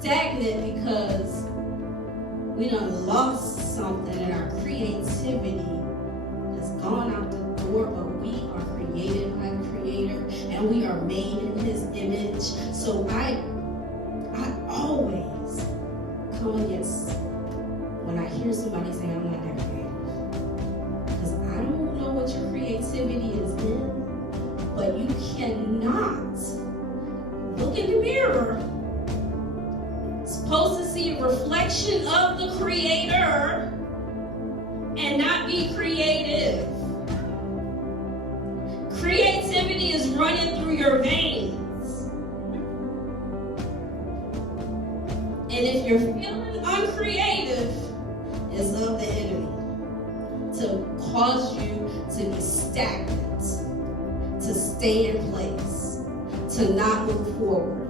stagnant because we done lost something and our creativity has gone out the door, but we are created by the Creator and we are made in His image. So I always come against when I hear somebody saying I'm not that creative. Because I don't know what your creativity is in, but you cannot look in the mirror, supposed to see a reflection of the Creator and not be creative. Creativity is running through your veins. And if you're feeling uncreative, it's of the enemy to cause you to be stagnant, to stay in place, to not move forward.